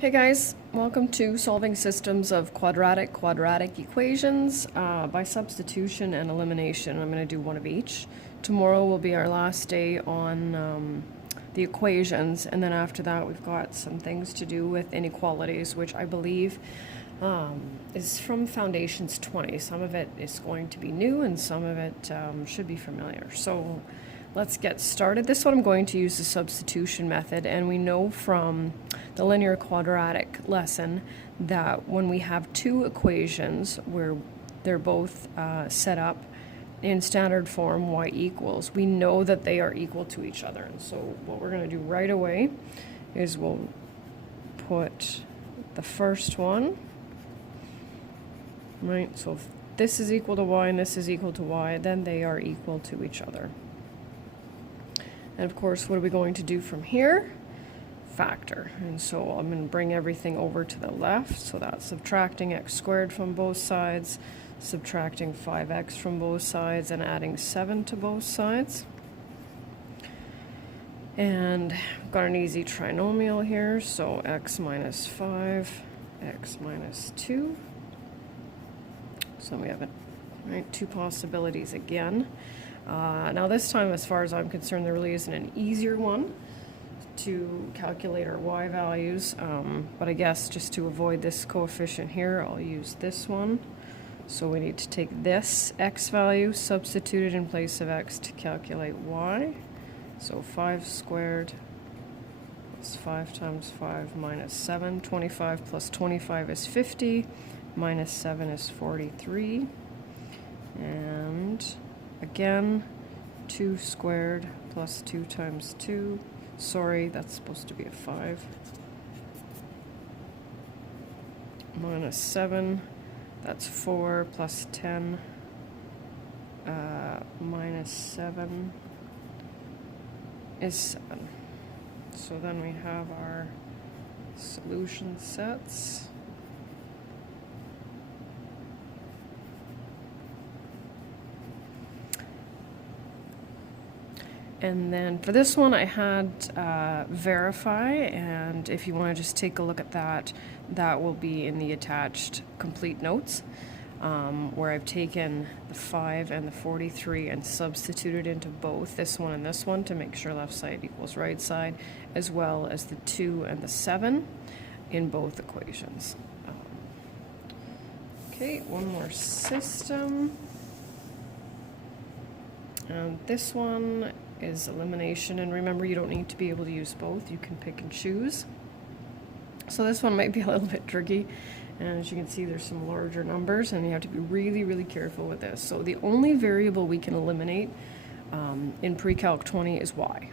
Hey guys, welcome to solving systems of quadratic equations by substitution and elimination. I'm going to do one of each. Tomorrow will be our last day on the equations, and then after that we've got some things to do with inequalities, which I believe is from Foundations 20. Some of it is going to be new and some of it should be familiar. So let's get started. This one I'm going to use the substitution method, and we know from the linear quadratic lesson that when we have two equations where they're both set up in standard form y equals, we know that they are equal to each other. And so what we're going to do right away is we'll put the first one, right? So if this is equal to y and this is equal to y, then they are equal to each other. And of course, what are we going to do from here? Factor. And so I'm going to bring everything over to the left. So that's subtracting x squared from both sides, subtracting 5x from both sides, and adding 7 to both sides. And I've got an easy trinomial here. So x minus 5, x minus 2. So we have two possibilities again. Now this time, as far as I'm concerned, there really isn't an easier one to calculate our y values, but I guess just to avoid this coefficient here, I'll use this one. So we need to take this x value, substitute it in place of x to calculate y. So 5 squared is 5 times 5 minus 7. 25 plus 25 is 50, minus 7 is 43. And again, 2 squared plus 2 times 2. Sorry, that's supposed to be a 5. Minus 7, that's 4 plus 10. Minus 7 is 7. So then we have our solution sets. And then for this one, I had verify, and if you want to just take a look at that, that will be in the attached complete notes, where I've taken the 5 and the 43 and substituted into both this one and this one to make sure left side equals right side, as well as the 2 and the 7 in both equations. Okay, one more system. And this one is elimination, and remember, you don't need to be able to use both. You can pick and choose. So this one might be a little bit tricky, and as you can see, there's some larger numbers, and you have to be really careful with this. So the only variable we can eliminate in pre-calc 20 is y.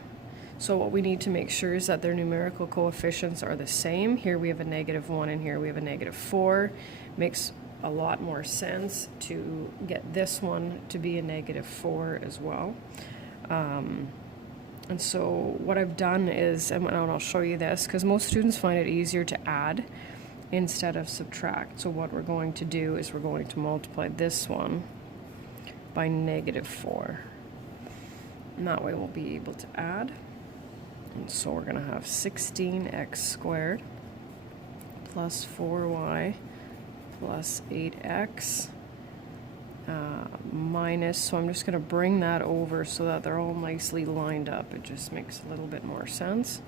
So what we need to make sure is that their numerical coefficients are the same. Here we have a -1 and here we have a -4. Makes a lot more sense to get this one to be a -4 as well. And so what I've done is, and I'll show you this, because most students find it easier to add instead of subtract. So what we're going to do is we're going to multiply this one by -4. And that way we'll be able to add. And so we're going to have 16x squared plus 4y plus 8x minus, so I'm just going to bring that over so that they're all nicely lined up. It just makes a little bit more sense.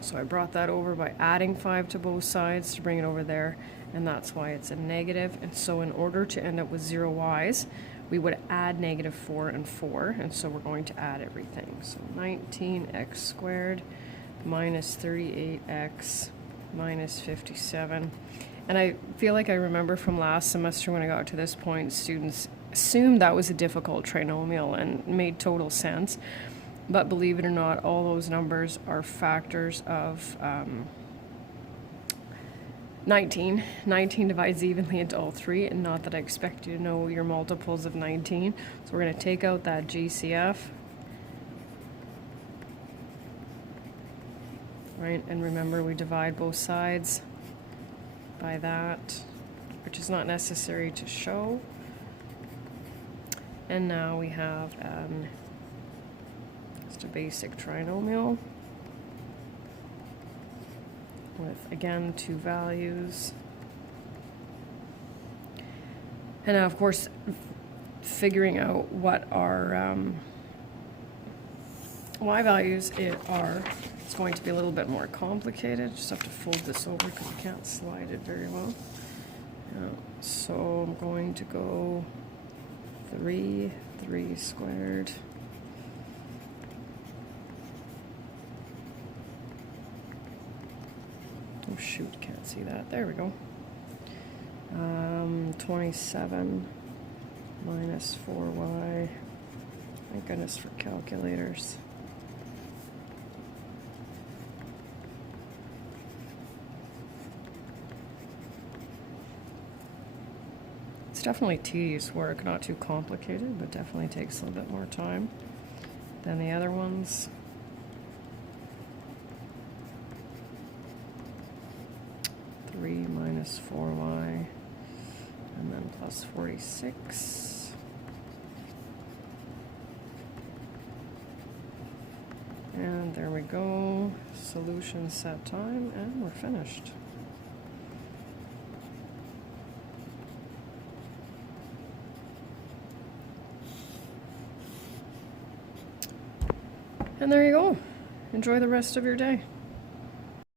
So I brought that over by adding 5 to both sides to bring it over there, and that's why it's a negative. And so in order to end up with 0 y's, we would add -4 and 4, and so we're going to add everything. So 19x squared minus 38x minus 57. And I feel like I remember from last semester when I got to this point, students assumed that was a difficult trinomial and made total sense. But believe it or not, all those numbers are factors of 19. 19 divides evenly into all three, and not that I expect you to know your multiples of 19. So we're going to take out that GCF. Right, and remember, we divide both sides by that, which is not necessary to show. And now we have just a basic trinomial with, again, 2 values. And now, of course, figuring out what our y values are, it's going to be a little bit more complicated. Just have to fold this over because you can't slide it very well. So I'm going to go 3 squared. Oh shoot, can't see that. There we go. 27 minus 4y. Thank goodness for calculators. It's definitely tedious work, not too complicated, but definitely takes a little bit more time than the other ones. Minus 4y, and then plus 46. And there we go. Solution set time, and we're finished. And there you go. Enjoy the rest of your day.